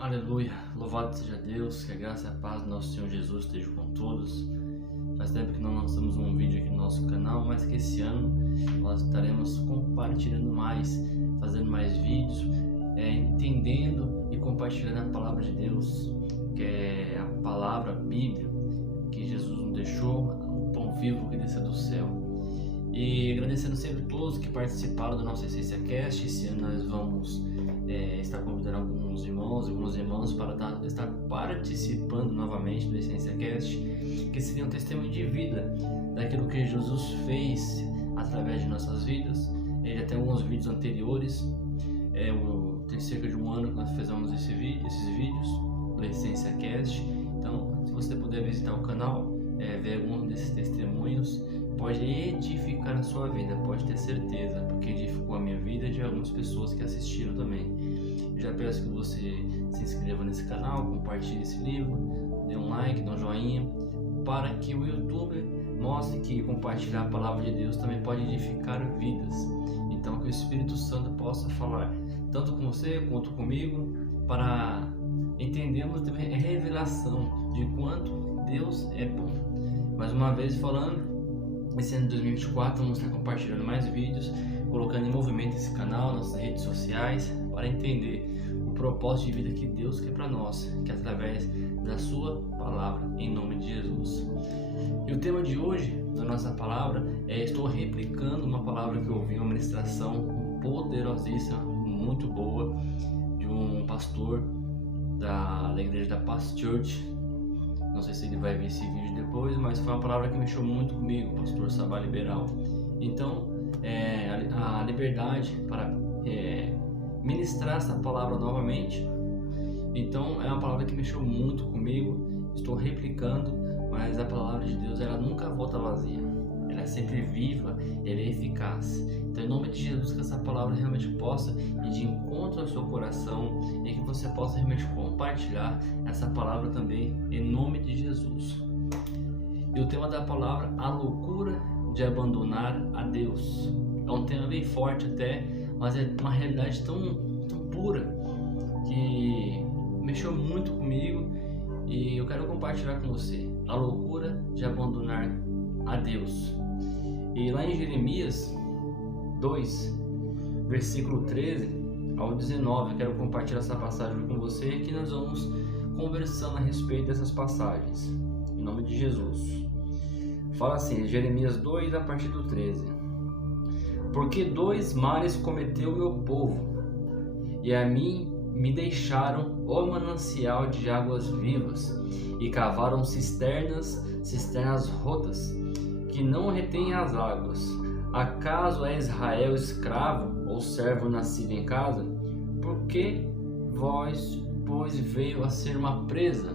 Aleluia, louvado seja Deus, que a graça e a paz do nosso Senhor Jesus estejam com todos. Faz tempo que não lançamos um vídeo aqui no nosso canal, mas que esse ano nós estaremos compartilhando mais, fazendo mais vídeos, entendendo e compartilhando a palavra de Deus, que é a palavra, a Bíblia, que Jesus nos deixou, o pão vivo que desceu do céu. E agradecendo sempre a todos que participaram do nosso Essência Cast. Esse ano nós vamos estar convidando alguns irmãos e algumas irmãs para estar participando novamente do Essência Cast, que seria um testemunho de vida daquilo que Jesus fez através de nossas vidas. Ele já tem alguns vídeos anteriores, tem cerca de um ano que nós fizemos esses vídeos do Essência Cast. Então, se você puder visitar o canal, ver algum desses testemunhos, pode edificar a sua vida, pode ter certeza, porque edificou a minha vida e de algumas pessoas que assistiram também. Eu já peço que você se inscreva nesse canal, compartilhe esse livro, dê um like, dê um joinha, para que o YouTube mostre que compartilhar a palavra de Deus também pode edificar vidas. Então, que o Espírito Santo possa falar tanto com você quanto comigo, para entendermos a revelação de quanto Deus é bom. Mais uma vez falando, esse ano de 2024 vamos estar compartilhando mais vídeos, colocando em movimento esse canal, nossas redes sociais, para entender o propósito de vida que Deus quer para nós, que é através da sua palavra, em nome de Jesus. E o tema de hoje, da nossa palavra, estou replicando uma palavra que eu ouvi, uma ministração poderosíssima, muito boa, de um pastor da igreja da Paz Church. Não sei se ele vai ver esse vídeo depois, mas foi uma palavra que mexeu muito comigo, o pastor Sabá Liberal. Então, a liberdade para ministrar essa palavra novamente. Então, é uma palavra que mexeu muito comigo, estou replicando, mas a palavra de Deus, ela nunca volta vazia. Ela é sempre viva, ela é eficaz. Então, em nome de Jesus, que essa palavra realmente possa ir de encontro ao seu coração e que você possa realmente compartilhar essa palavra também, em nome de Jesus. E o tema da palavra, a loucura de abandonar a Deus. É um tema bem forte até, mas é uma realidade tão pura que mexeu muito comigo e eu quero compartilhar com você. A loucura de abandonar a Deus. E lá em Jeremias 2, versículo 13 ao 19, eu quero compartilhar essa passagem com você, que nós vamos conversando a respeito dessas passagens, em nome de Jesus. Fala assim, Jeremias 2, a partir do 13: Porque dois males cometeu o meu povo, e a mim me deixaram o manancial de águas vivas, e cavaram cisternas rotas, que não retêm as águas. Acaso é Israel escravo ou servo nascido em casa? Porque vós, pois, veio a ser uma presa.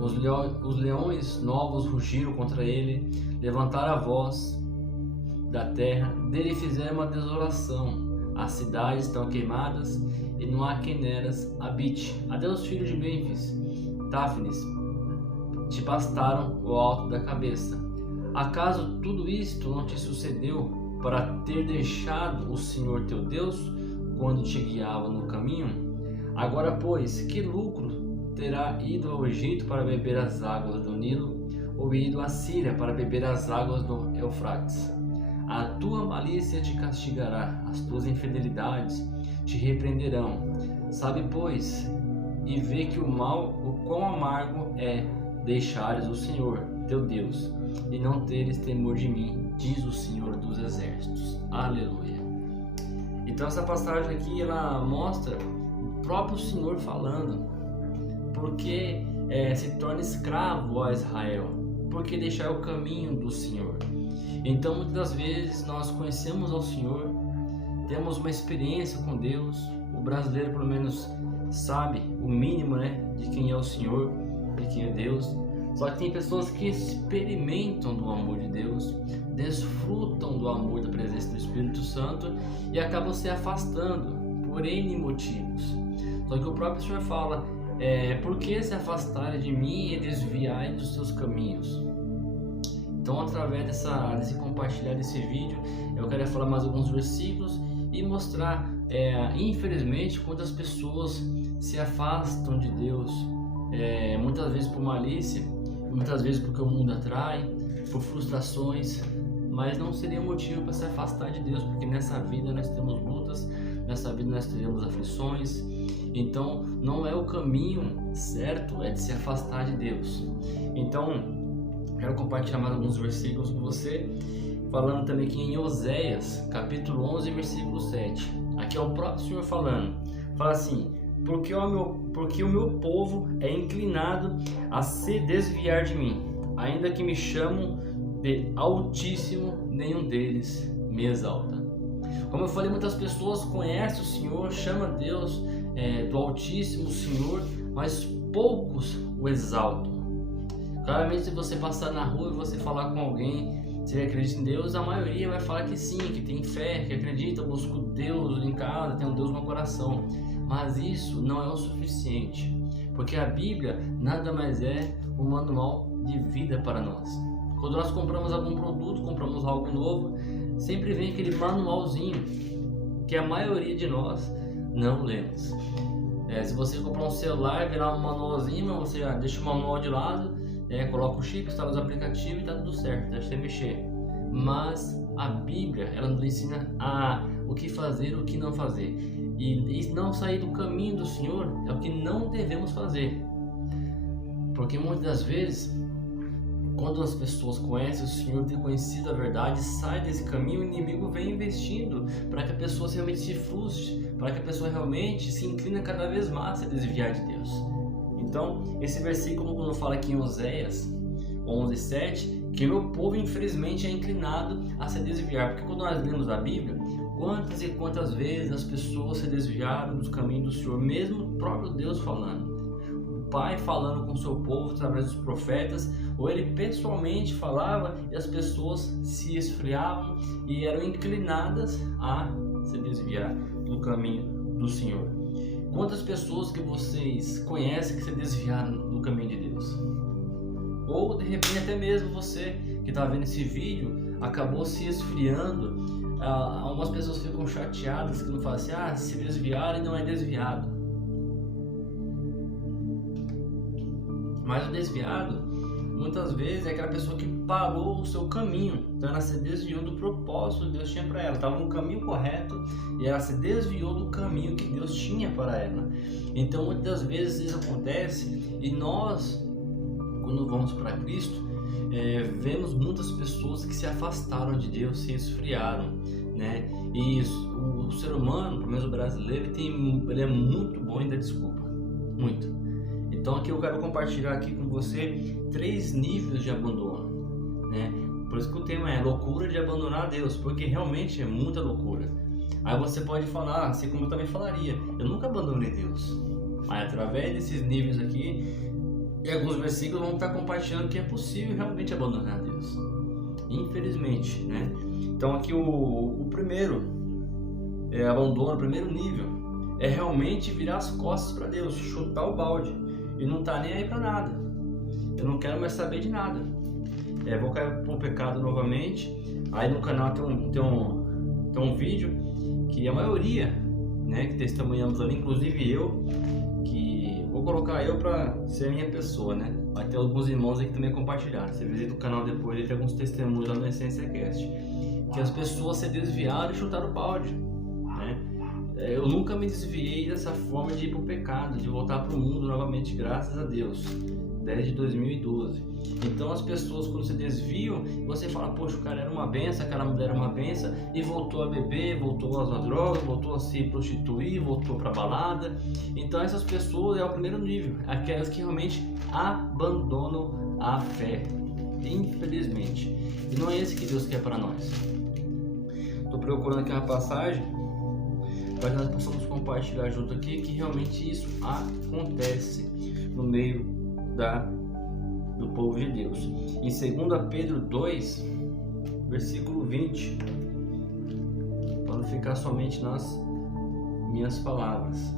Os leões novos rugiram contra ele, levantaram a voz da terra, dele fizeram uma desolação. As cidades estão queimadas e não há quem nelas habite. Adeus, filho de Mênfis, Táfnis, te bastaram o alto da cabeça. Acaso tudo isto não te sucedeu para ter deixado o Senhor teu Deus quando te guiava no caminho? Agora, pois, que lucro terá ido ao Egito para beber as águas do Nilo, ou ido à Síria para beber as águas do Eufrates? A tua malícia te castigará, as tuas infidelidades te repreenderão. Sabe, pois, e vê que o quão amargo é deixares o Senhor teu Deus, e não teres temor de mim, diz o Senhor dos Exércitos. Aleluia. Então essa passagem aqui, ela mostra o próprio Senhor falando, porque se torna escravo a Israel, porque deixar o caminho do Senhor. Então muitas das vezes nós conhecemos ao Senhor, temos uma experiência com Deus, o brasileiro pelo menos sabe o mínimo, de quem é o Senhor, de quem é Deus. Só que tem pessoas que experimentam do amor de Deus, desfrutam do amor da presença do Espírito Santo e acabam se afastando por N motivos. Só que o próprio Senhor fala, por que se afastarem de mim e desviarem dos seus caminhos? Então, através desse compartilhar desse vídeo, eu quero falar mais alguns versículos e mostrar Infelizmente, quando as pessoas se afastam de Deus, muitas vezes por malícia, muitas vezes porque o mundo atrai, por frustrações, mas não seria motivo para se afastar de Deus, porque nessa vida nós temos lutas, nessa vida nós teremos aflições. Então não é o caminho certo, é de se afastar de Deus. Então quero compartilhar mais alguns versículos com você, falando também aqui em Oséias, capítulo 11, versículo 7. Aqui é o próprio Senhor falando. Fala assim: porque o meu povo é inclinado a se desviar de mim, ainda que me chamam de Altíssimo, nenhum deles me exalta. Como eu falei, muitas pessoas conhecem o Senhor, chamam Deus do Altíssimo Senhor, mas poucos o exaltam. Claramente, se você passar na rua e você falar com alguém se ele acredita em Deus, a maioria vai falar que sim, que tem fé, que acredita, busca Deus em casa, tem um Deus no coração. Mas isso não é o suficiente, porque a Bíblia nada mais é um manual de vida para nós. Quando nós compramos algum produto, compramos algo novo, sempre vem aquele manualzinho que a maioria de nós não lemos. Se você comprar um celular, virar um manualzinho, mas você deixa o manual de lado, coloca o chip, instala os aplicativos e tá tudo certo, deixa você mexer. Mas a Bíblia, ela nos ensina o que fazer e o que não fazer. E não sair do caminho do Senhor é o que não devemos fazer. Porque muitas das vezes, quando as pessoas conhecem o Senhor, têm conhecido a verdade, sai desse caminho, o inimigo vem investindo para que a pessoa realmente se frustre, para que a pessoa realmente se incline cada vez mais a se desviar de Deus. Então, esse versículo, quando fala aqui em Oséias 11:7, que meu povo infelizmente é inclinado a se desviar, porque quando nós lemos a Bíblia, quantas e quantas vezes as pessoas se desviaram do caminho do Senhor, mesmo o próprio Deus falando, o Pai falando com o seu povo através dos profetas, ou ele pessoalmente falava e as pessoas se esfriavam e eram inclinadas a se desviar do caminho do Senhor. Quantas pessoas que vocês conhecem que se desviaram do caminho de Deus? Ou de repente até mesmo você que está vendo esse vídeo acabou se esfriando. Algumas pessoas ficam chateadas que não falam assim, se desviaram e não é desviado. Mas o desviado muitas vezes é aquela pessoa que parou o seu caminho, então ela se desviou do propósito que Deus tinha para ela, estava no caminho correto e ela se desviou do caminho que Deus tinha para ela. Então muitas vezes isso acontece e nós, quando vamos para Cristo, vemos muitas pessoas que se afastaram de Deus, se esfriaram, né? E o ser humano, pelo menos o brasileiro, ele é muito bom em dar desculpa, muito. Então aqui eu quero compartilhar aqui com você 3 níveis de abandono, né? Por isso que o tema é loucura de abandonar a Deus, porque realmente é muita loucura. Aí você pode falar, assim como eu também falaria, eu nunca abandonei Deus. Mas através desses níveis aqui, e alguns versículos vão estar compartilhando que é possível realmente abandonar Deus, infelizmente, né? Então aqui o primeiro abandono, o primeiro nível é realmente virar as costas para Deus, chutar o balde e não tá nem aí para nada. Eu não quero mais saber de nada. Vou cair pro pecado novamente. Aí no canal tem um vídeo que a maioria, né, que testemunhamos ali, inclusive eu, que vou colocar eu para ser minha pessoa, né? Vai ter alguns irmãos aí que também compartilharam. Você visita o canal depois, ele tem alguns testemunhos lá no Essência Cast, que as pessoas se desviaram e chutaram o balde, né? Eu nunca me desviei dessa forma de ir pro pecado, de voltar pro mundo novamente, graças a Deus, desde 2012. Então as pessoas, quando se desviam, você fala, poxa, o cara era uma benção, aquela mulher era uma benção, e voltou a beber, voltou a usar drogas, voltou a se prostituir, voltou pra balada. Então essas pessoas é o primeiro nível, aquelas que realmente abandonam a fé, infelizmente. E não é esse que Deus quer para nós. Estou procurando aqui uma passagem para que nós possamos compartilhar junto aqui que realmente isso acontece no meio do povo de Deus. Em 2 Pedro 2, versículo 20, para não ficar somente nas minhas palavras,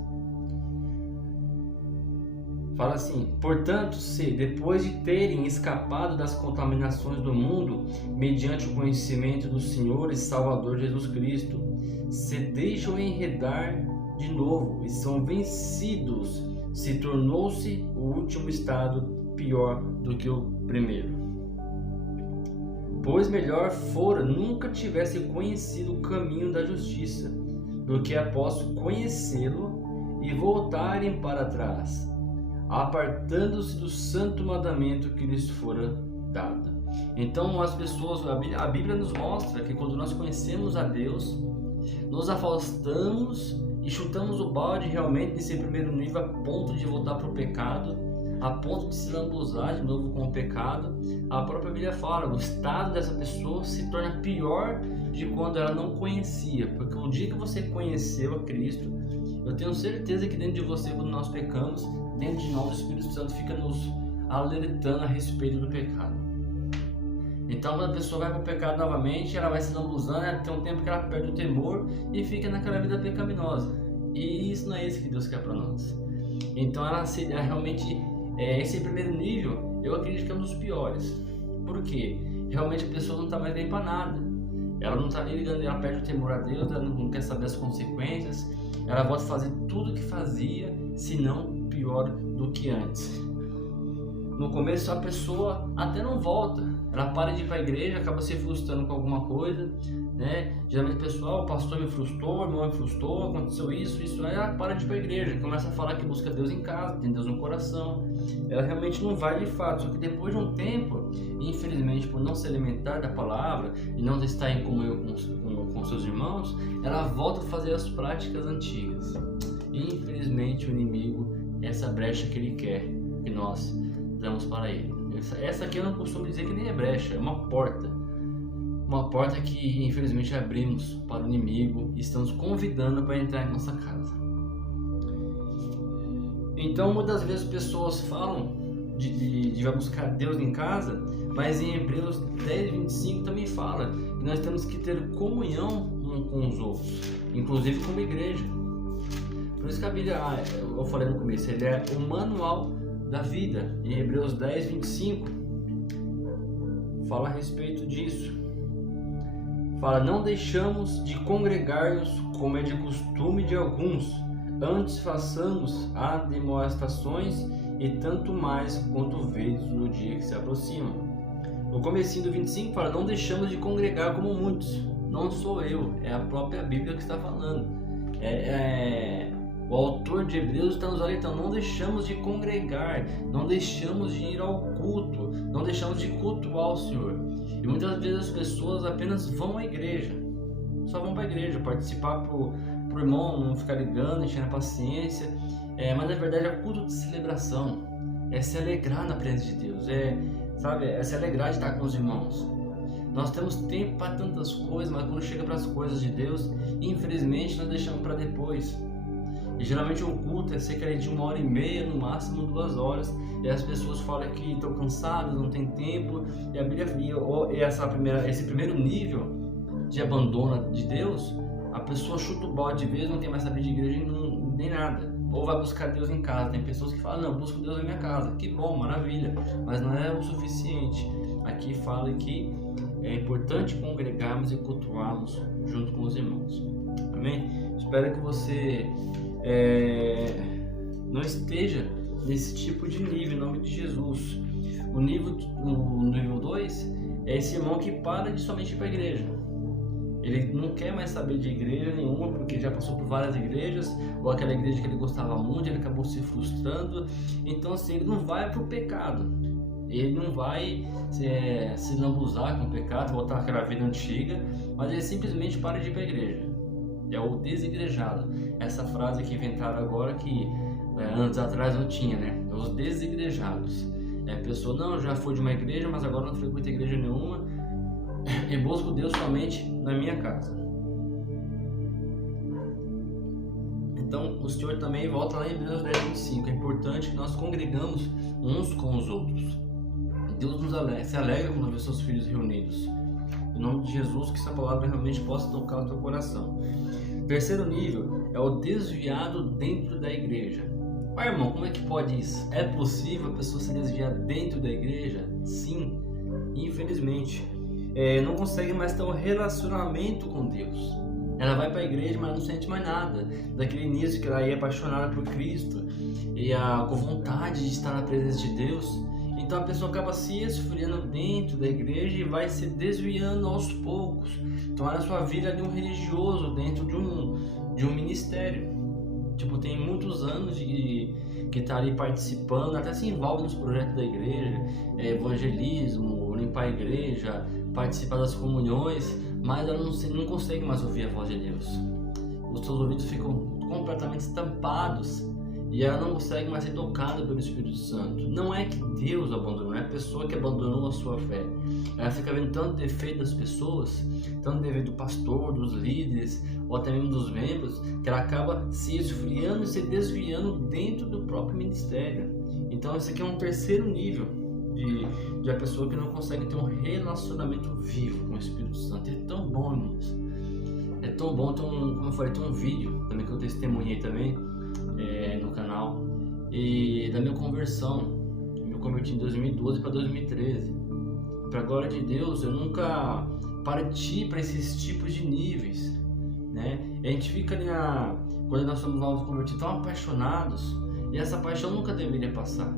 Fala assim: portanto, se depois de terem escapado das contaminações do mundo, mediante o conhecimento do Senhor e Salvador Jesus Cristo, se deixam enredar de novo e são vencidos, se tornou-se o último estado pior do que o primeiro. Pois melhor fora nunca tivesse conhecido o caminho da justiça, do que após conhecê-lo e voltarem para trás, apartando-se do santo mandamento que lhes fora dado. Então as pessoas, a Bíblia nos mostra que quando nós conhecemos a Deus, nos afastamos e chutamos o balde realmente nesse primeiro nível, a ponto de voltar para o pecado, a ponto de se lambuzar de novo com o pecado. A própria Bíblia fala, o estado dessa pessoa se torna pior de quando ela não conhecia, porque o dia que você conheceu a Cristo, eu tenho certeza que dentro de você, quando nós pecamos, dentro de nós o Espírito Santo fica nos alertando a respeito do pecado. Então quando a pessoa vai para o pecado novamente, ela vai se lambuzando, ela tem um tempo que ela perde o temor e fica naquela vida pecaminosa. E isso não é isso que Deus quer para nós. Então ela realmente, esse primeiro nível, eu acredito que é um dos piores. Por quê? Realmente a pessoa não está mais bem para nada. Ela não está nem ligando, ela perde o temor a Deus, ela não quer saber as consequências, ela volta a fazer tudo o que fazia, se não pior do que antes. No começo a pessoa até não volta, ela para de ir para a igreja, acaba se frustrando com alguma coisa, né? Geralmente o pessoal, o pastor me frustrou, o irmão me frustrou, aconteceu isso, aí ela para de ir para a igreja, começa a falar que busca Deus em casa, tem Deus no coração, ela realmente não vai de fato. Só que depois de um tempo, infelizmente por não se alimentar da palavra e não estar em comunhão com seus irmãos, ela volta a fazer as práticas antigas. E infelizmente o inimigo, essa brecha que ele quer que nós damos para ele. Essa aqui eu não costumo dizer que nem é brecha, é uma porta que infelizmente abrimos para o inimigo e estamos convidando para entrar em nossa casa. Então muitas vezes pessoas falam de vai buscar Deus em casa, mas em Hebreus 10:25 também fala que nós temos que ter comunhão uns com os outros, inclusive como igreja. Por isso que a Bíblia, eu falei no começo, ele é o manual da vida. Em Hebreus 10:25 fala a respeito disso. Fala: não deixamos de congregar-nos como é de costume de alguns, antes façamos admoestações, e tanto mais quanto vedes no dia que se aproxima. No comecinho do 25 fala: não deixamos de congregar como muitos. Não sou eu, é a própria Bíblia que está falando. O autor de Hebreus está nos alertando: não deixamos de congregar, não deixamos de ir ao culto, não deixamos de cultuar o Senhor. E muitas vezes as pessoas apenas vão à igreja, só vão para a igreja, participar pro irmão, não ficar ligando, enchendo a paciência, mas na verdade é culto de celebração, é se alegrar na presença de Deus, é se alegrar de estar com os irmãos. Nós temos tempo para tantas coisas, mas quando chega para as coisas de Deus, infelizmente nós deixamos para depois. E geralmente o culto é cerca de 1h30, no máximo 2 horas, e as pessoas falam que estão cansadas, não tem tempo, e a Bíblia, esse primeiro nível de abandono de Deus, a pessoa chuta o balde de vez, não quer mais saber de igreja nem nada, ou vai buscar Deus em casa. Tem pessoas que falam: não, busco Deus na minha casa, que bom, maravilha, mas não é o suficiente. Aqui fala que é importante congregarmos e cultuarmos junto com os irmãos. Amém? Espero que você não esteja nesse tipo de nível, em nome de Jesus. O nível 2 é esse irmão que para de somente ir para a igreja. Ele não quer mais saber de igreja nenhuma, porque já passou por várias igrejas, ou aquela igreja que ele gostava muito, ele acabou se frustrando. Então assim, ele não vai para o pecado, ele não vai se lambuzar com o pecado, voltar àquela vida antiga, mas ele simplesmente para de ir para a igreja. É o desigrejado. Essa frase que inventaram agora, que antes atrás não tinha, né? Os desigrejados. A pessoa: não, já foi de uma igreja, mas agora não frequenta igreja nenhuma, e busco Deus somente na minha casa. Então o Senhor também volta lá em Hebreus 10:25. É importante que nós congregamos uns com os outros. Deus se alegra quando vê seus filhos reunidos. Em nome de Jesus, que essa palavra realmente possa tocar o teu coração. Terceiro nível é o desviado dentro da igreja. Mas, irmão, como é que pode isso? É possível a pessoa se desviar dentro da igreja? Sim, infelizmente. Não consegue mais ter um relacionamento com Deus. Ela vai para a igreja, mas não sente mais nada. Daquele início que ela ia apaixonada por Cristo e com vontade de estar na presença de Deus. Então a pessoa acaba se esfriando dentro da igreja e vai se desviando aos poucos. Torna a sua vida ali um religioso dentro de um ministério. Tipo, tem muitos anos que está ali participando, até se envolve nos projetos da igreja, evangelismo, limpar a igreja, participar das comunhões, mas ela não consegue mais ouvir a voz de Deus. Os seus ouvidos ficam completamente tampados e ela não consegue mais ser tocada pelo Espírito Santo. Não é que Deus abandonou, é a pessoa que abandonou a sua fé. Ela fica vendo tanto defeito das pessoas, tanto defeito do pastor, dos líderes, ou até mesmo dos membros, que ela acaba se esfriando e se desviando dentro do próprio ministério. Então esse aqui é um terceiro nível de a pessoa que não consegue ter um relacionamento vivo com o Espírito Santo. É tão bom, irmãos. É tão bom, como eu falei, tem um vídeo também que eu testemunhei também no canal, e da minha conversão. Eu me converti em 2012 para 2013. Para a glória de Deus, eu nunca parti para esses tipos de níveis, né? A gente fica ali quando nós somos novos convertidos tão apaixonados, e essa paixão nunca deveria passar.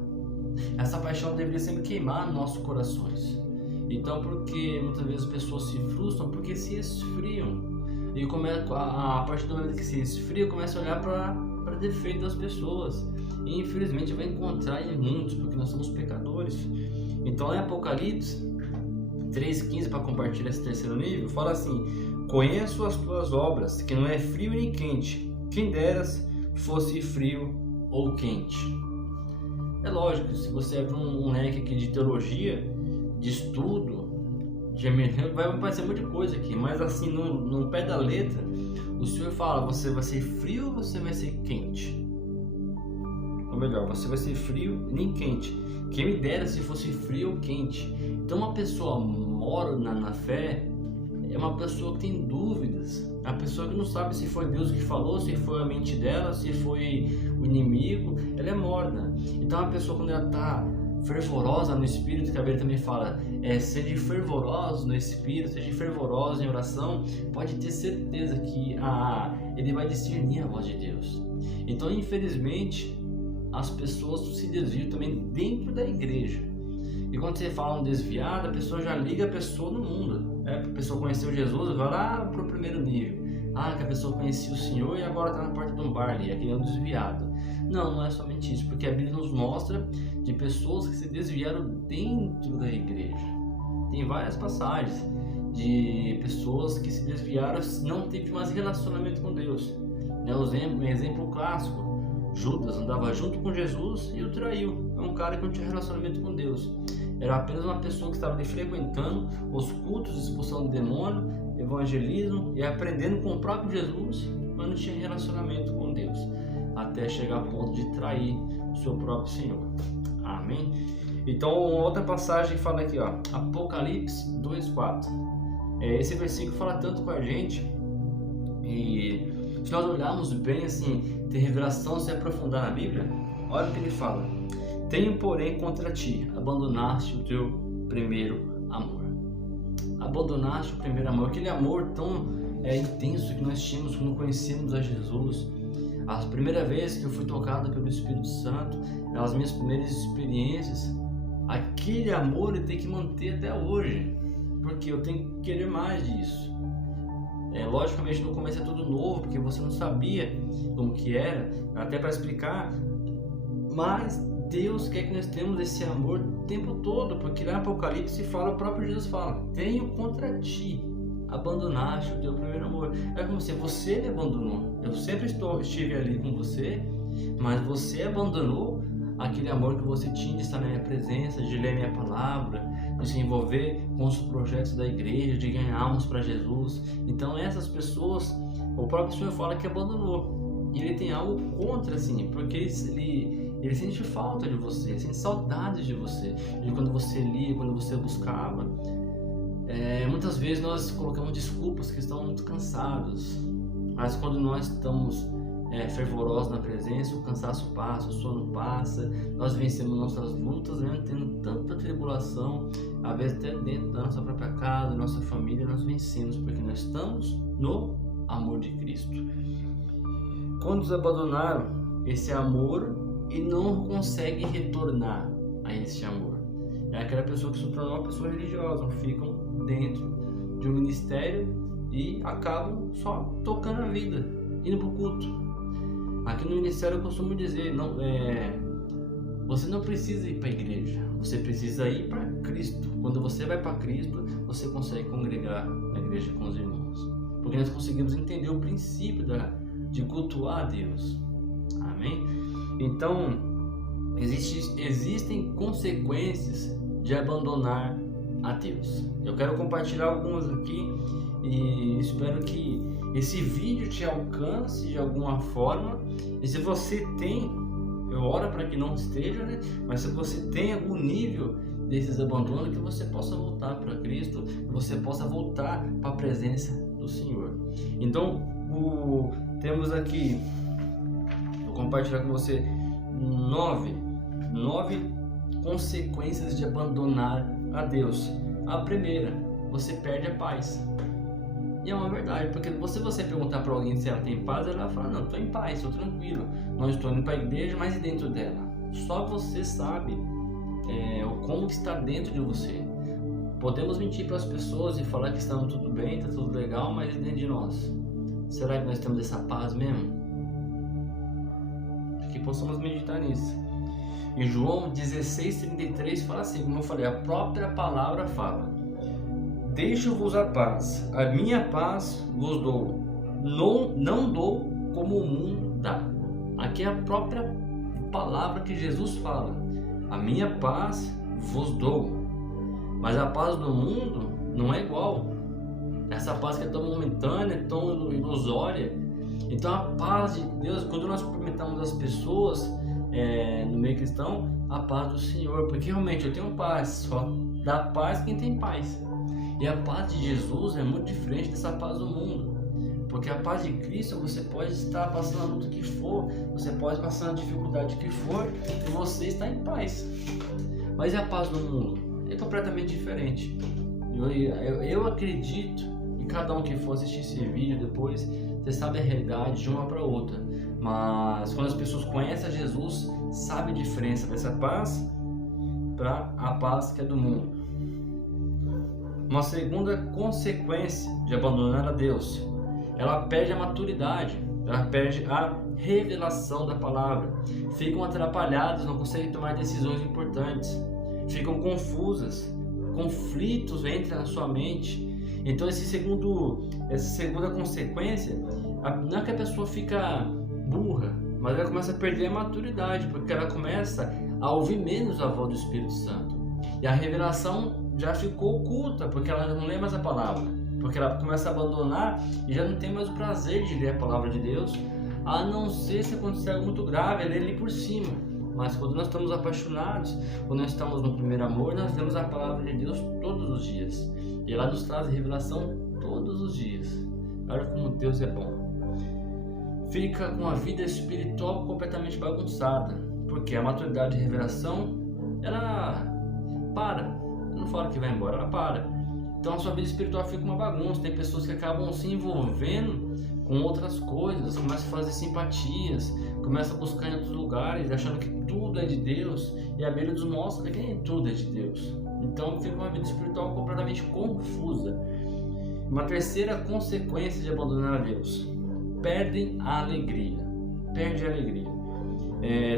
Essa paixão deveria sempre queimar nossos corações. Então, porque muitas vezes as pessoas se frustram porque se esfriam, e a partir do momento que se esfria, começa a olhar para defeito das pessoas, e infelizmente vai encontrar em muitos, porque nós somos pecadores. Então, em Apocalipse 3,15, para compartilhar esse terceiro nível, fala assim: conheço as tuas obras, que não é frio nem quente. Quem deras fosse frio ou quente. É lógico, se você abrir um leque aqui de teologia, de estudo, vai aparecer muita coisa aqui, mas assim, no pé da letra, o Senhor fala: você vai ser frio ou você vai ser quente? Ou melhor, você vai ser frio nem quente. Quem me dera se fosse frio ou quente. Então uma pessoa morna na fé é uma pessoa que tem dúvidas, é uma pessoa que não sabe se foi Deus que falou, se foi a mente dela, se foi o inimigo. Ela é morna. Então a pessoa, quando ela está fervorosa no Espírito, que a Bíblia também fala, seja fervoroso no Espírito, seja fervoroso em oração, pode ter certeza que ele vai discernir a voz de Deus. Então, infelizmente, as pessoas se desviam também dentro da igreja. E quando você fala um desviado, a pessoa já liga a pessoa no mundo. A pessoa conheceu Jesus, vai lá para o primeiro nível. Que a pessoa conhecia o Senhor e agora está na porta de um bar ali, aquele é um desviado. Não é somente isso, porque a Bíblia nos mostra de pessoas que se desviaram dentro da igreja. Tem várias passagens de pessoas que se desviaram, não teve mais relacionamento com Deus. Um exemplo clássico: Judas andava junto com Jesus e o traiu. É um cara que não tinha relacionamento com Deus. Era apenas uma pessoa que estava ali frequentando os cultos, expulsando demônio, evangelismo e aprendendo com o próprio Jesus, mas não tinha relacionamento com Deus, até chegar ao ponto de trair o seu próprio Senhor. Amém? Então, outra passagem fala aqui, Apocalipse 2,4. Esse versículo fala tanto com a gente, e se nós olharmos bem, assim, ter revelação, se aprofundar na Bíblia, olha o que ele fala: tenho, porém, contra ti, abandonaste o teu primeiro amor. Abandonaste o primeiro amor, aquele amor tão intenso que nós tínhamos quando conhecemos a Jesus. A primeira vez que eu fui tocado pelo Espírito Santo, nas minhas primeiras experiências, aquele amor eu tenho que manter até hoje, porque eu tenho que querer mais disso. Logicamente no começo é tudo novo, porque você não sabia como que era, até para explicar, mas Deus quer que nós tenhamos esse amor o tempo todo, porque lá no Apocalipse fala, o próprio Jesus fala: tenho contra ti, abandonaste o teu primeiro amor. É como se você me abandonou. Eu sempre estive ali com você, mas você abandonou aquele amor que você tinha de estar na minha presença, de ler minha palavra, de se envolver com os projetos da igreja, de ganhar almas para Jesus. Então essas pessoas, o próprio Senhor fala que abandonou. E ele tem algo contra, assim, porque ele sente falta de você, sente saudade de você, de quando você lia, quando você buscava. Muitas vezes nós colocamos desculpas que estamos muito cansados, mas quando nós estamos fervorosos na presença, o cansaço passa, o sono passa, nós vencemos nossas lutas, mesmo tendo tanta tribulação, às vezes até dentro da nossa própria casa, nossa família, nós vencemos, porque nós estamos no amor de Cristo. Quantos abandonaram esse amor e não conseguem retornar a esse amor? É aquela pessoa que se tornou uma pessoa religiosa, ficam dentro de um ministério e acabam só tocando a vida, indo para o culto. Aqui no ministério eu costumo dizer, você não precisa ir para a igreja, você precisa ir para Cristo. Quando você vai para Cristo, você consegue congregar na igreja com os irmãos, porque nós conseguimos entender o princípio de cultuar a Deus. Amém? Então, existem consequências de abandonar a Deus. Eu quero compartilhar algumas aqui e espero que esse vídeo te alcance de alguma forma. E se você tem, eu oro para que não esteja, né? Mas se você tem algum nível desses abandonos, que você possa voltar para Cristo, que você possa voltar para a presença do Senhor. Então, temos aqui, vou compartilhar com você 9 consequências de abandonar a Deus. A primeira, você perde a paz. E é uma verdade, porque se você perguntar para alguém se ela tem paz, ela vai falar, não, estou em paz, estou tranquilo, não estou indo para a igreja, mas e dentro dela? Só você sabe como está dentro de você. Podemos mentir para as pessoas e falar que estamos tudo bem, está tudo legal, mas dentro de nós, será que nós temos essa paz mesmo? Que possamos meditar nisso. Em João 16:33 fala assim, como eu falei, a própria palavra fala: deixo-vos a paz, a minha paz vos dou, não dou como o mundo dá. Aqui é a própria palavra que Jesus fala: a minha paz vos dou. Mas a paz do mundo não é igual. Essa paz que é tão momentânea, tão ilusória. Então a paz de Deus, quando nós cumprimentamos as pessoas no meio cristão, a paz do Senhor, porque realmente eu tenho paz, só dá paz quem tem paz. E a paz de Jesus é muito diferente dessa paz do mundo, porque a paz de Cristo, você pode estar passando a luta que for, você pode passar a dificuldade que for, e você está em paz. Mas a paz do mundo é completamente diferente. Eu acredito, e cada um que for assistir esse vídeo depois, você sabe a realidade de uma para outra. Mas quando as pessoas conhecem a Jesus, sabe a diferença dessa paz para a paz que é do mundo. Uma segunda consequência de abandonar a Deus, ela perde a maturidade, ela perde a revelação da palavra. Ficam atrapalhadas, não conseguem tomar decisões importantes, ficam confusas, conflitos entram na sua mente. Então essa segunda consequência, não é que a pessoa fica burra, mas ela começa a perder a maturidade, porque ela começa a ouvir menos a voz do Espírito Santo. E a revelação já ficou oculta, porque ela não lê mais a palavra, porque ela começa a abandonar e já não tem mais o prazer de ler a palavra de Deus, a não ser se acontecer algo muito grave, ler ali por cima. Mas quando nós estamos apaixonados, quando nós estamos no primeiro amor, nós lemos a palavra de Deus todos os dias, e ela nos traz a revelação todos os dias. Olha como Deus é bom. Fica com a vida espiritual completamente bagunçada, porque a maturidade de revelação, ela para. Eu não falo que vai embora, ela para. Então a sua vida espiritual fica uma bagunça. Tem pessoas que acabam se envolvendo com outras coisas, começam a fazer simpatias, começam a buscar em outros lugares, achando que tudo é de Deus, e a Bíblia nos mostra que nem tudo é de Deus. Então fica uma vida espiritual completamente confusa. Uma terceira consequência de abandonar a Deus: perdem a alegria. Perde a alegria.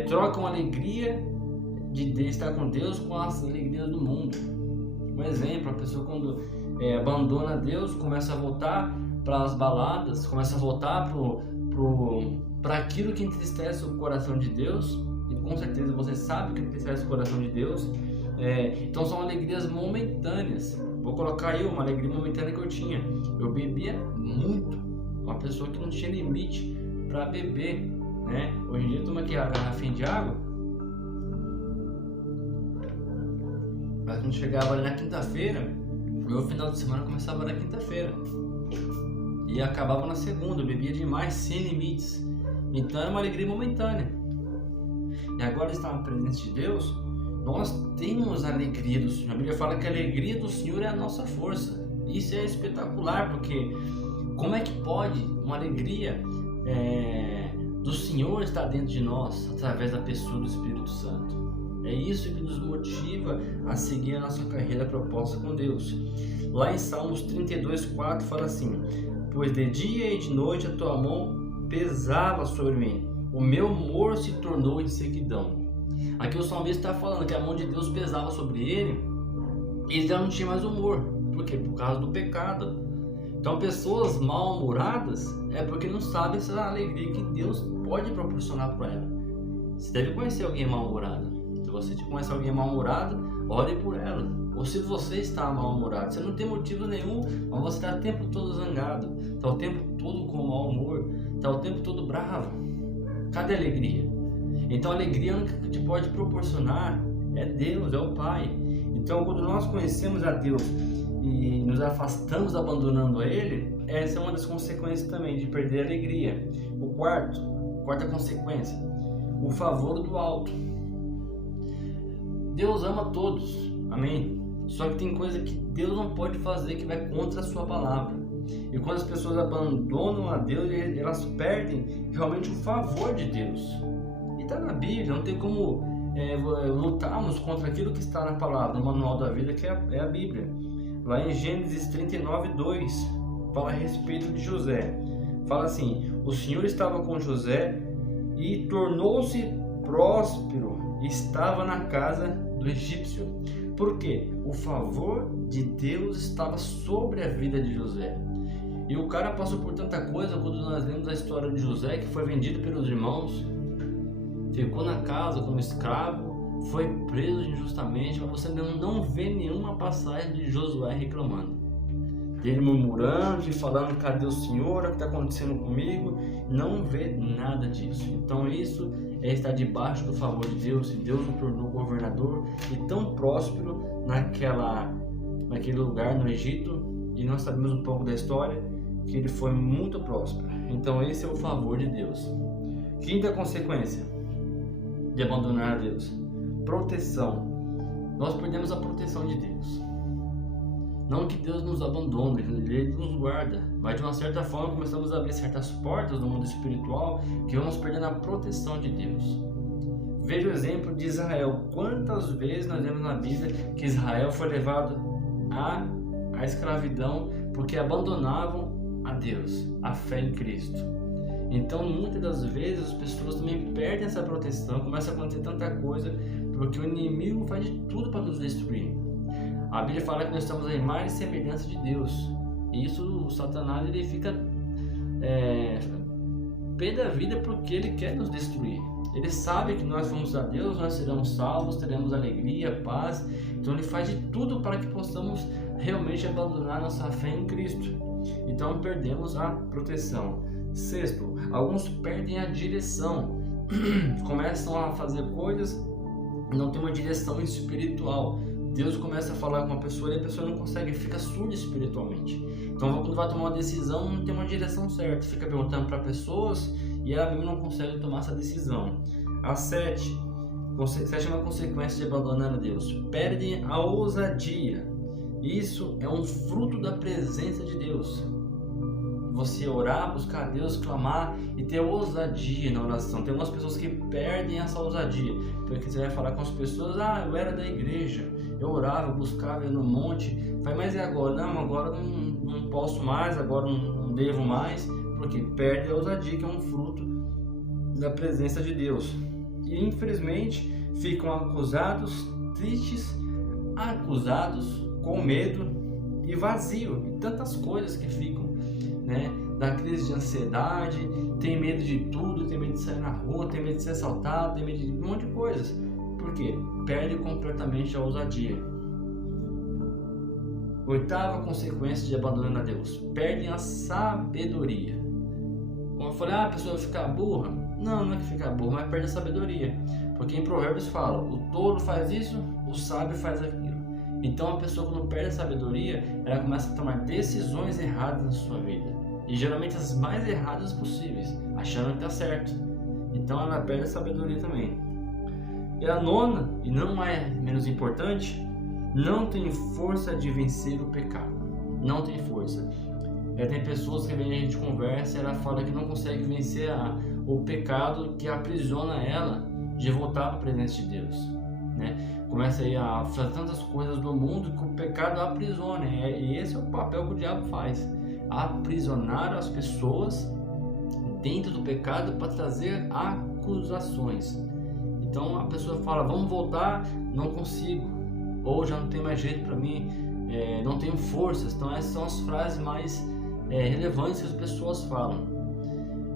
Trocam a alegria de estar com Deus com as alegrias do mundo. Um exemplo, a pessoa quando abandona Deus, começa a voltar para as baladas, começa a voltar para aquilo que entristece o coração de Deus, e com certeza você sabe o que entristece o coração de Deus. Então são alegrias momentâneas. Vou colocar aí uma alegria momentânea que eu tinha. Eu bebia muito, uma pessoa que não tinha limite para beber, né? Hoje em dia eu tomo aqui a garrafinha de água, mas quando chegava ali na quinta-feira, meu final de semana começava na quinta-feira e acabava na segunda. Eu bebia demais, sem limites. Então era uma alegria momentânea. E agora está na presença de Deus, nós temos a alegria do Senhor. A Bíblia fala que a alegria do Senhor é a nossa força. Isso é espetacular, porque como é que pode uma alegria do Senhor estar dentro de nós, através da pessoa do Espírito Santo? É isso que nos motiva a seguir a nossa carreira proposta com Deus. Lá em Salmos 32:4 fala assim: pois de dia e de noite a tua mão pesava sobre mim, o meu humor se tornou em sequidão. Aqui o salmista está falando que a mão de Deus pesava sobre ele e ele já não tinha mais humor. Por quê? Por causa do pecado. Então pessoas mal-humoradas é porque não sabem essa alegria que Deus pode proporcionar para ela. Você deve conhecer alguém mal-humorado. Se você conhece alguém mal-humorado, ore por ela. Ou se você está mal-humorado, você não tem motivo nenhum, mas você está o tempo todo zangado, está o tempo todo com mau humor, está o tempo todo bravo. Cadê a alegria? Então a alegria que te pode proporcionar é Deus, é o Pai. Então quando nós conhecemos a Deus e nos afastamos abandonando a Ele, essa é uma das consequências também de perder a alegria. Quarta consequência, o favor do alto. Deus ama todos, amém? Só que tem coisa que Deus não pode fazer que vai contra a sua palavra. E quando as pessoas abandonam a Deus, elas perdem realmente o favor de Deus. E está na Bíblia, não tem como lutarmos contra aquilo que está na palavra, no manual da vida, que é a Bíblia. Lá em Gênesis 39:2, fala a respeito de José. Fala assim: o Senhor estava com José e tornou-se próspero, estava na casa do egípcio. Por quê? O favor de Deus estava sobre a vida de José. E o cara passou por tanta coisa. Quando nós lemos a história de José, que foi vendido pelos irmãos, ficou na casa como escravo, foi preso injustamente, mas você não vê nenhuma passagem de Josué reclamando, dele murmurando e falando: cadê o Senhor, o que está acontecendo comigo? Não vê nada disso. Então isso é estar debaixo do favor de Deus. E Deus o tornou governador e tão próspero naquele lugar no Egito. E nós sabemos um pouco da história, que ele foi muito próspero. Então esse é o favor de Deus. Quinta consequência de abandonar a Deus: proteção. Nós perdemos a proteção de Deus. Não que Deus nos abandone, Ele nos guarda, mas de uma certa forma começamos a abrir certas portas no mundo espiritual que vamos perdendo a proteção de Deus. Veja o exemplo de Israel. Quantas vezes nós vemos na Bíblia que Israel foi levado à escravidão porque abandonavam a Deus, a fé em Cristo. Então muitas das vezes as pessoas também perdem essa proteção, começa a acontecer tanta coisa porque o inimigo faz de tudo para nos destruir. A Bíblia fala que nós estamos a imagem e semelhança de Deus. E isso, o Satanás, ele fica pé da vida porque ele quer nos destruir. Ele sabe que nós vamos a Deus, nós seremos salvos, teremos alegria, paz. Então ele faz de tudo para que possamos realmente abandonar nossa fé em Cristo. Então perdemos a proteção. Sexto, alguns perdem a direção. Começam a fazer coisas, não tem uma direção espiritual. Deus começa a falar com a pessoa e a pessoa não consegue, fica surda espiritualmente. Então quando vai tomar uma decisão, não tem uma direção certa, fica perguntando para pessoas e ela mesmo não consegue tomar essa decisão. A sétima consequência de abandonar a Deus: perdem a ousadia. Isso é um fruto da presença de Deus. Você orar, buscar a Deus, clamar e ter ousadia na oração. Tem algumas pessoas que perdem essa ousadia, porque você vai falar com as pessoas: eu era da igreja, eu orava, buscava, ia no monte, mas e agora? Não, agora não posso mais, agora não devo mais, porque perde a ousadia, que é um fruto da presença de Deus. E infelizmente ficam acusados, tristes, com medo e vazio, e tantas coisas que ficam, da crise de ansiedade, tem medo de tudo, tem medo de sair na rua, tem medo de ser assaltado, tem medo de um monte de coisas. Por quê? Perde completamente a ousadia. Oitava consequência de abandonar a Deus: perdem a sabedoria. Como eu falei, a pessoa vai ficar burra? Não é que fica burra, mas perde a sabedoria. Porque em Provérbios fala: o tolo faz isso, o sábio faz aquilo. Então a pessoa, quando perde a sabedoria, ela começa a tomar decisões erradas na sua vida. E geralmente as mais erradas possíveis, achando que está certo. Então ela perde a sabedoria também. E a nona, e não é menos importante, não tem força de vencer o pecado. Não tem força. Tem pessoas que a gente conversa e ela fala que não consegue vencer o pecado que aprisiona ela de voltar para a presença de Deus, né? Começa aí a fazer tantas coisas do mundo que o pecado aprisiona, e esse é o papel que o diabo faz, aprisionar as pessoas dentro do pecado para trazer acusações. Então a pessoa fala, vamos voltar, não consigo, ou já não tem mais jeito para mim, não tenho forças. Então essas são as frases mais relevantes que as pessoas falam.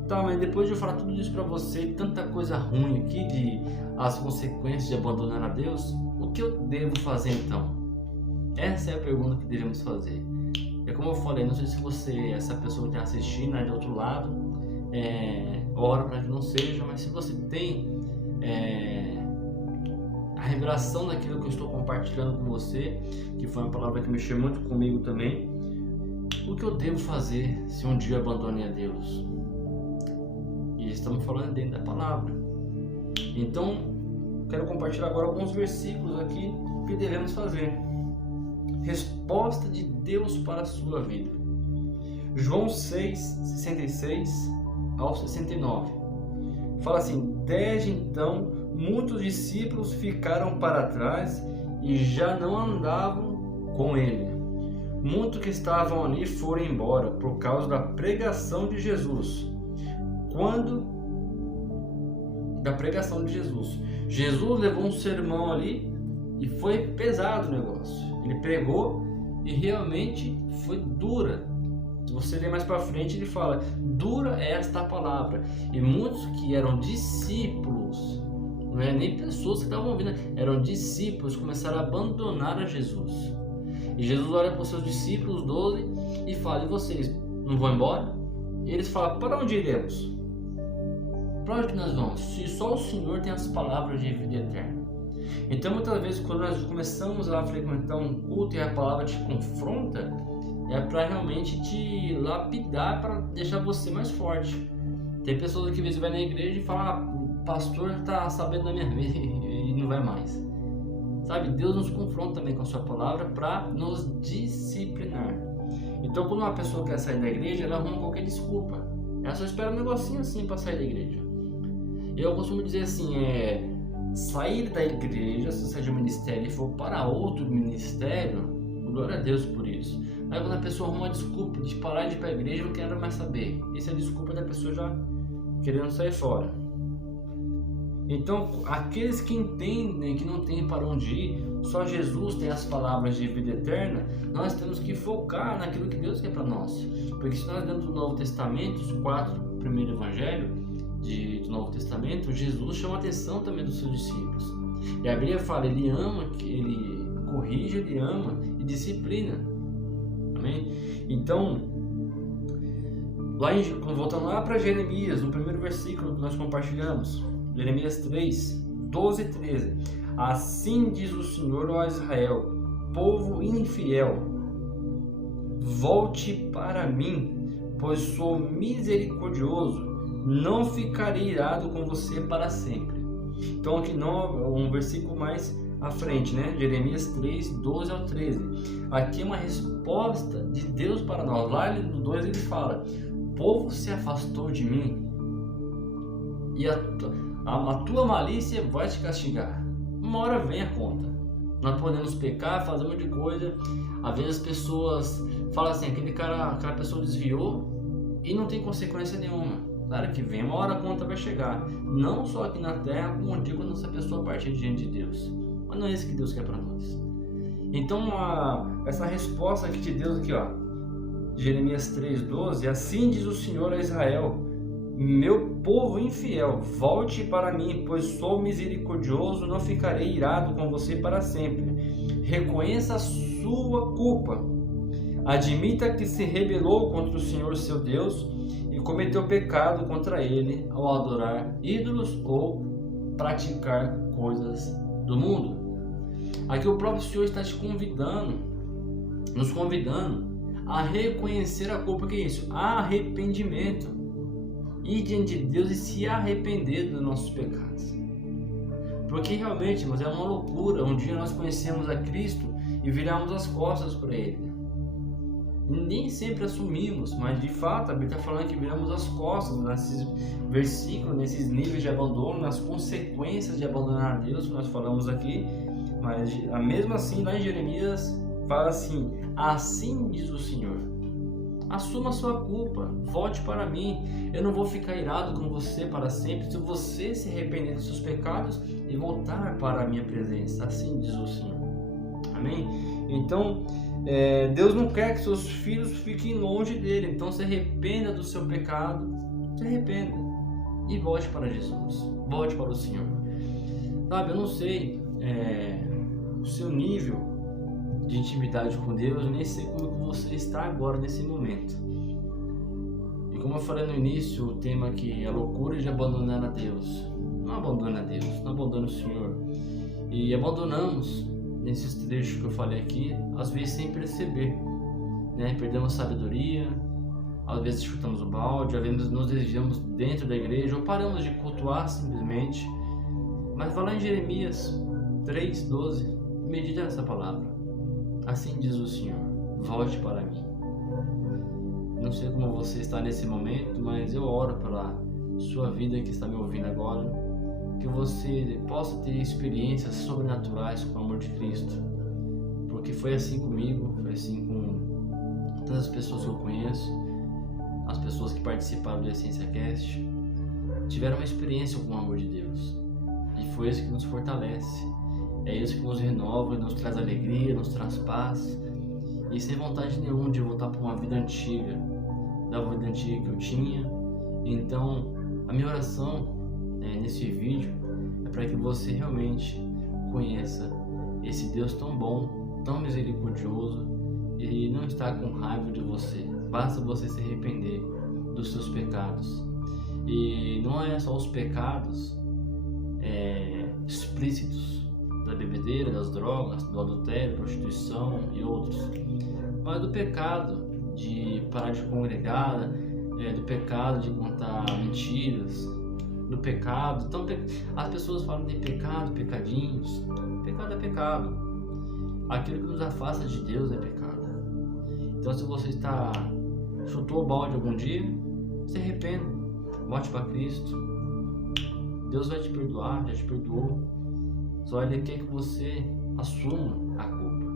Tá, mas depois de eu falar tudo isso para você, tanta coisa ruim aqui, de as consequências de abandonar a Deus, o que eu devo fazer então? Essa é a pergunta que devemos fazer. É como eu falei, não sei se você, essa pessoa que está assistindo aí do outro lado, ora para que não seja, mas se você tem a revelação daquilo que eu estou compartilhando com você, que foi uma palavra que mexeu muito comigo também, o que eu devo fazer se um dia abandonei a Deus? E estamos falando dentro da palavra. Então, quero compartilhar agora alguns versículos aqui que devemos fazer. Resposta de Deus para a sua vida. João 6, 66 ao 69. Fala assim: desde então, muitos discípulos ficaram para trás e já não andavam com ele. Muitos que estavam ali foram embora por causa da pregação de Jesus. Jesus levou um sermão ali e foi pesado o negócio. Ele pregou e realmente foi dura. Se você ler mais para frente, ele fala: dura é esta palavra. E muitos que eram discípulos, não é nem pessoas que estavam ouvindo, eram discípulos, começaram a abandonar a Jesus. E Jesus olha para os seus discípulos, 12, e fala: e vocês não vão embora? E eles falam: para onde iremos? Para onde que nós vamos? Se só o Senhor tem as palavras de vida eterna. Então muitas vezes quando nós começamos a frequentar um culto e a palavra te confronta, é para realmente te lapidar, para deixar você mais forte. Tem pessoas que às vezes vai na igreja e fala: o pastor está sabendo da minha vida e não vai mais. Sabe, Deus nos confronta também com a sua palavra para nos disciplinar. Então quando uma pessoa quer sair da igreja, ela arruma qualquer desculpa. Ela só espera um negocinho assim para sair da igreja. Eu costumo dizer assim, sair da igreja, se você é de um ministério e for para outro ministério, glória a Deus por isso. Aí quando a pessoa arruma uma desculpa de parar de ir para a igreja, não quero mais saber. Essa é a desculpa da pessoa já querendo sair fora. Então, aqueles que entendem que não tem para onde ir, só Jesus tem as palavras de vida eterna, nós temos que focar naquilo que Deus quer para nós. Porque se nós lemos o Novo Testamento, os 4 primeiros evangelhos do Novo Testamento, Jesus chama a atenção também dos seus discípulos. E a Bíblia fala: ele ama, ele corrige, ele ama e disciplina. Amém? Então, voltando lá para Jeremias, no primeiro versículo que nós compartilhamos, Jeremias 3, 12 e 13. Assim diz o Senhor a Israel: povo infiel, volte para mim, pois sou misericordioso, não ficarei irado com você para sempre. Então aqui um versículo mais à frente, né? Jeremias 3, 12 ao 13. Aqui é uma resposta de Deus para nós. Lá no 2 ele fala: o povo se afastou de mim e a tua malícia vai te castigar. Uma hora vem a conta. Nós podemos pecar, fazer um monte de coisa. Às vezes as pessoas falam assim: aquela pessoa desviou e não tem consequência nenhuma. Claro que vem, uma hora a conta vai chegar. Não só aqui na terra, como um dia quando essa pessoa partir diante de Deus. Mas não é isso que Deus quer para nós. Então essa resposta aqui de Deus aqui, ó, Jeremias 3,12: assim diz o Senhor a Israel: meu povo infiel, volte para mim, pois sou misericordioso, não ficarei irado com você para sempre. Reconheça a sua culpa, admita que se rebelou contra o Senhor seu Deus e cometeu pecado contra ele ao adorar ídolos ou praticar coisas do mundo. Aqui o próprio Senhor está nos convidando a reconhecer a culpa. Que é isso? Arrependimento. ir diante de Deus e se arrepender dos nossos pecados. Porque realmente, mas é uma loucura um dia nós conhecemos a Cristo e viramos as costas para Ele. Nem sempre assumimos, mas de fato a Bíblia está falando que viramos as costas nesses versículos, nesses níveis de abandono, nas consequências de abandonar a Deus que nós falamos aqui. Mas mesmo assim, lá em Jeremias fala assim: assim diz o Senhor, assuma a sua culpa, volte para mim, eu não vou ficar irado com você para sempre se você se arrepender dos seus pecados e voltar para a minha presença, assim diz o Senhor. Amém? Então Deus não quer que seus filhos fiquem longe dele, então se arrependa do seu pecado, se arrependa e volte para Jesus, volte para o Senhor. Sabe, eu não sei o seu nível de intimidade com Deus, eu nem sei como que você está agora nesse momento. E como eu falei no início, o tema aqui é a loucura de abandonar a Deus. Não abandone a Deus, não abandone o Senhor. E abandonamos nesses trechos que eu falei aqui, às vezes sem perceber, né? Perdemos sabedoria, às vezes chutamos o balde, às vezes nos desviamos dentro da igreja ou paramos de cultuar simplesmente. Mas vai lá em Jeremias 3:12, medita nessa palavra. Assim diz o Senhor, volte para mim. Não sei como você está nesse momento, mas eu oro pela sua vida que está me ouvindo agora, que você possa ter experiências sobrenaturais com o amor de Cristo, porque foi assim comigo, foi assim com todas as pessoas que eu conheço, as pessoas que participaram do Essência Cast, tiveram uma experiência com o amor de Deus, e foi isso que nos fortalece, é isso que nos renova, nos traz alegria, nos traz paz, e sem vontade nenhuma de voltar para uma vida antiga, da vida antiga que eu tinha. Então, a minha oração nesse vídeo é para que você realmente conheça esse Deus tão bom, tão misericordioso, e não está com raiva de você. Basta você se arrepender dos seus pecados. E não é só os pecados explícitos da bebedeira, das drogas, do adultério, prostituição e outros, mas do pecado de parar de congregar, do pecado de contar mentiras, do pecado. Então as pessoas falam de pecado, pecadinhos. Pecado é pecado. Aquilo que nos afasta de Deus é pecado. Então se você chutou o balde algum dia, se arrependa, volte para Cristo. Deus vai te perdoar, já te perdoou. Só Ele quer que você assuma a culpa.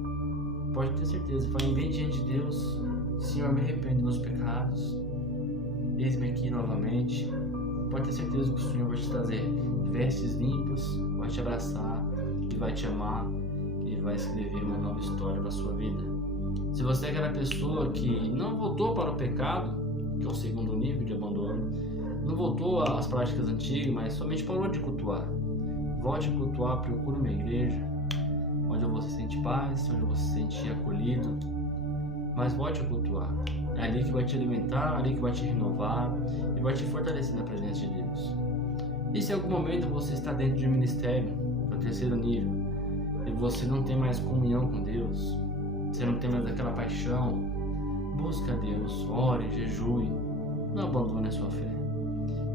Pode ter certeza, fale bem diante de Deus: Senhor, me arrependo dos meus pecados, eis-me aqui novamente. Pode ter certeza que o Senhor vai te trazer vestes limpas, vai te abraçar e vai te amar, e vai escrever uma nova história para a sua vida. Se você é aquela pessoa que não voltou para o pecado, que é o segundo nível de abandono, não voltou às práticas antigas, mas somente parou de cultuar, volte a cultuar, procure uma igreja onde você sente paz, onde você se sente acolhido, mas volte a cultuar. É ali que vai te alimentar, ali que vai te renovar e vai te fortalecer na presença de Deus. E se em algum momento você está dentro de um ministério, no terceiro nível, e você não tem mais comunhão com Deus, você não tem mais aquela paixão, busca a Deus, ore, jejue, não abandone a sua fé.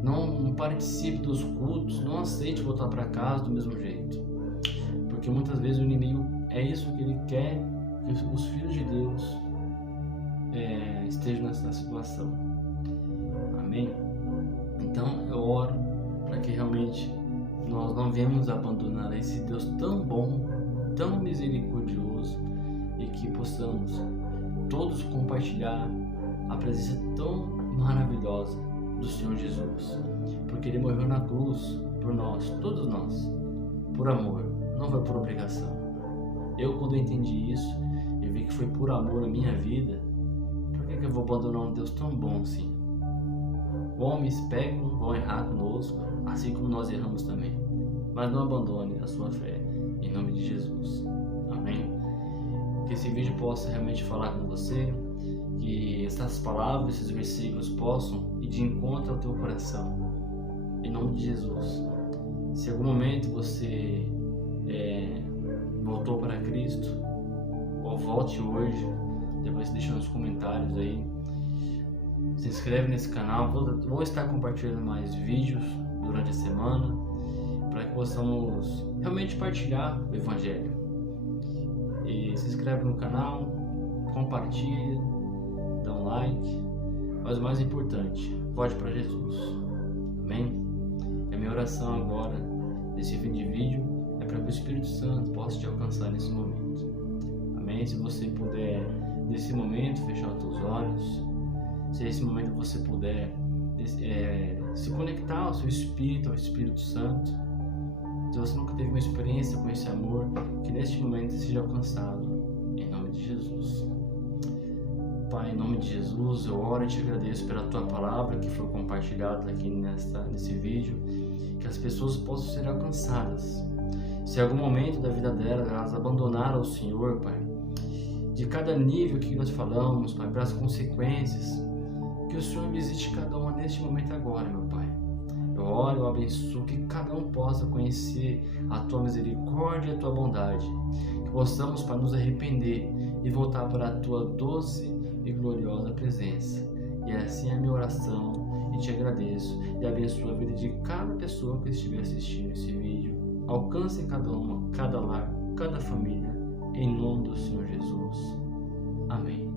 Não participe dos cultos, não aceite voltar para casa do mesmo jeito. Porque muitas vezes o inimigo é isso que ele quer, que os filhos de Deus estejam nessa situação. Amém? Então eu oro para que realmente nós não venhamos abandonar esse Deus tão bom, tão misericordioso, e que possamos todos compartilhar a presença tão maravilhosa do Senhor Jesus, porque Ele morreu na cruz por nós, todos nós, por amor, não foi por obrigação. Eu, quando entendi isso e vi que foi por amor a minha vida, por que eu vou abandonar um Deus tão bom assim? Homens pecam, vão errar conosco, assim como nós erramos também, mas não abandone a sua fé, em nome de Jesus. Amém? Que esse vídeo possa realmente falar com você, que essas palavras, esses versículos possam ir de encontro ao teu coração, em nome de Jesus. Se em algum momento você voltou para Cristo, ou volte hoje, depois deixa nos comentários aí Se inscreve nesse canal, vou estar compartilhando mais vídeos durante a semana para que possamos realmente partilhar o Evangelho. E se inscreve no canal, compartilha, dá um like, mas o mais importante, volte para Jesus. Amém? E a minha oração agora, nesse fim de vídeo, é para que o Espírito Santo possa te alcançar nesse momento. Amém? Se você puder, nesse momento, fechar os teus olhos, se nesse momento você puder se conectar ao seu Espírito, ao Espírito Santo, se você nunca teve uma experiência com esse amor, que neste momento seja alcançado, em nome de Jesus. Pai, em nome de Jesus, eu oro e te agradeço pela tua palavra que foi compartilhada aqui nesse vídeo, que as pessoas possam ser alcançadas. Se em algum momento da vida delas elas abandonaram o Senhor, Pai, de cada nível que nós falamos, Pai, para as consequências, que o Senhor visite cada uma neste momento agora, meu Pai. Eu oro, eu abençoo, que cada um possa conhecer a tua misericórdia e a tua bondade, que possamos, Pai, nos arrepender e voltar para a tua doce e gloriosa presença. E assim é a minha oração, e te agradeço e abençoo a vida de cada pessoa que estiver assistindo esse vídeo. Alcance cada uma, cada lar, cada família, em nome do Senhor Jesus. Amém.